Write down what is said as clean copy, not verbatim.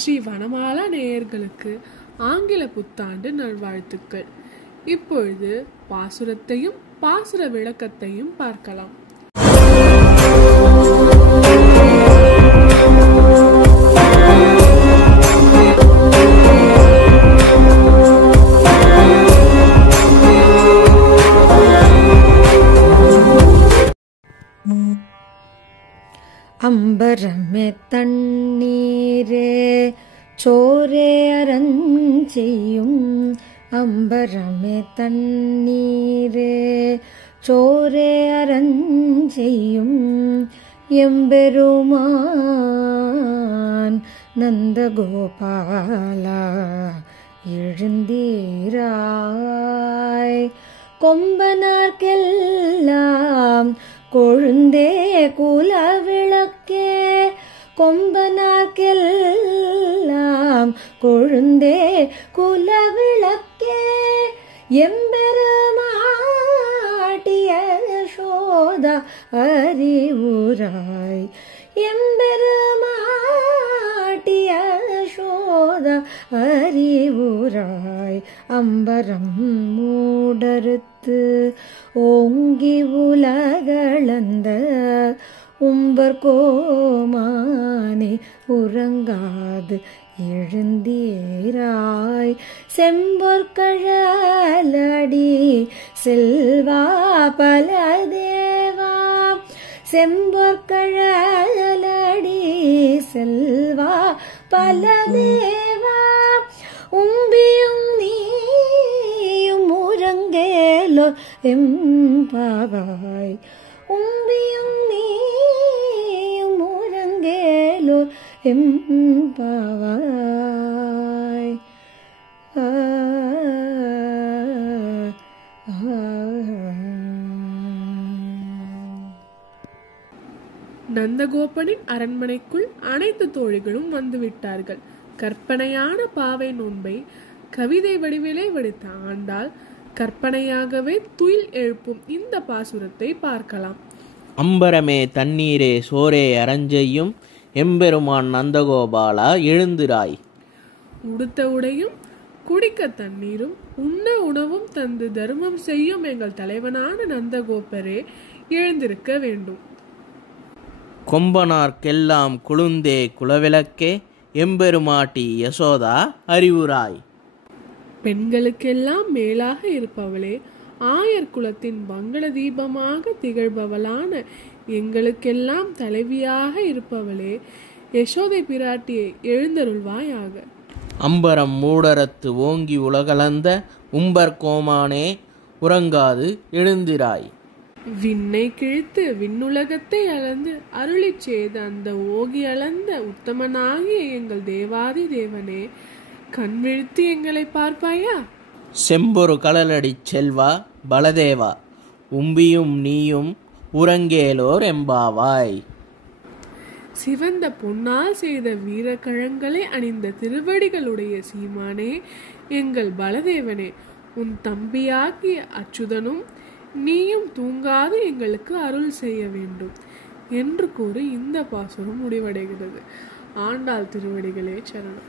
ஸ்ரீ வனமாலா நேயர்களுக்கு ஆங்கில புத்தாண்டு நல்வாழ்த்துக்கள். இப்பொழுது பாசுரத்தையும் பாசுர விளக்கத்தையும் பார்க்கலாம். அம்பரமே தண்ணீரே சோரே அரஞ்செய்யும், அம்பரமே தண்ணீரே சோரே அரஞ்செய்யும் எம்பெருமான் நந்தகோபாலா எழுந்தீராய். கொம்பனார்க்கெல்லாம் கொழுந்தே குலவிளக்கே, கொம்பனார்க்கெல்லாம் கொழுந்தே குலவிளக்கே, எம்பெருமாட்டிய யசோதா அறிவுராய், எம்பெருமாட்டிய யசோதா அறிவுராய். அம்பரம் மூடறுத்து ஓங்கி உலகளந்த உம்பர் கோமானே உறங்காது எழுந்தீராய். செம்பொற்கழலடி செல்வா பலதேவா, செம்பொற்கழலடி செல்வா பலதேவா, உம்பியும் நீயும் உறங்கேலோ எம்பாவாய், உம்பியும் நீயும் உறங்கேலோ எம்பாவாய். நந்தகோபனின் அரண்மனைக்குள் அனைத்து தோழிகளும் வந்துவிட்டார்கள். கற்பனையான பாவை நோன்பை கவிதை வடிவிலே வடித்த ஆண்டாள் கற்பனையாகவே துயில் எழுப்பும் இந்த பாசுரத்தை பார்க்கலாம். அம்பரமே தண்ணீரே சோரே அரஞ்செய்யும் எம்பெருமான் நந்தகோபாலா எழுந்திராய். உடுத்த உடையும் குடிக்க தண்ணீரும் உண்ண உணவும் தந்து தர்மம் செய்யும் எங்கள் தலைவனான நந்தகோபரே எழுந்திருக்க வேண்டும். கொம்பனார்க்கெல்லாம் கொழுந்தே குலவிளக்கே, எம்பெருமாட்டி யசோதா அறிவுராய். பெண்களுக்கெல்லாம் மேலாக இருப்பவளே, ஆயர் குலத்தின் மங்கள தீபமாக திகழ்பவளான எங்களுக்கெல்லாம் தலைவியாக இருப்பவளே, யசோதை பிராட்டியை எழுந்தருள்வாயாக. அம்பரம் மூடரத்து ஓங்கி உலகளந்த உம்பர் கோமானே உறங்காது எழுந்திராய். விண்ணை கிழித்து விண்ணுலகத்தை அளந்து அருளி செய்த அந்த ஓகி அளந்த உத்தமனாகிய எங்கள் தேவாதி தேவனே, கண் விழித்து எங்களை பார்ப்பாயா. செம்பொரு கடலடி செல்வா பலதேவா, உம்பியும் நீயும் உறங்கேலோர் எம்பாவாய். சிவந்த பொன்னால் செய்த வீரக்கழங்களை அணிந்த திருவடிகளுடைய சீமானே, எங்கள் பலதேவனே, உன் தம்பியாகிய அச்சுதனும் நீயும் தூங்காது எங்களுக்கு அருள் செய்ய வேண்டும் என்று கூறி இந்த பாசுரம் முடிவடைகிறது. ஆண்டாள் திருவடிகளே சரணம்.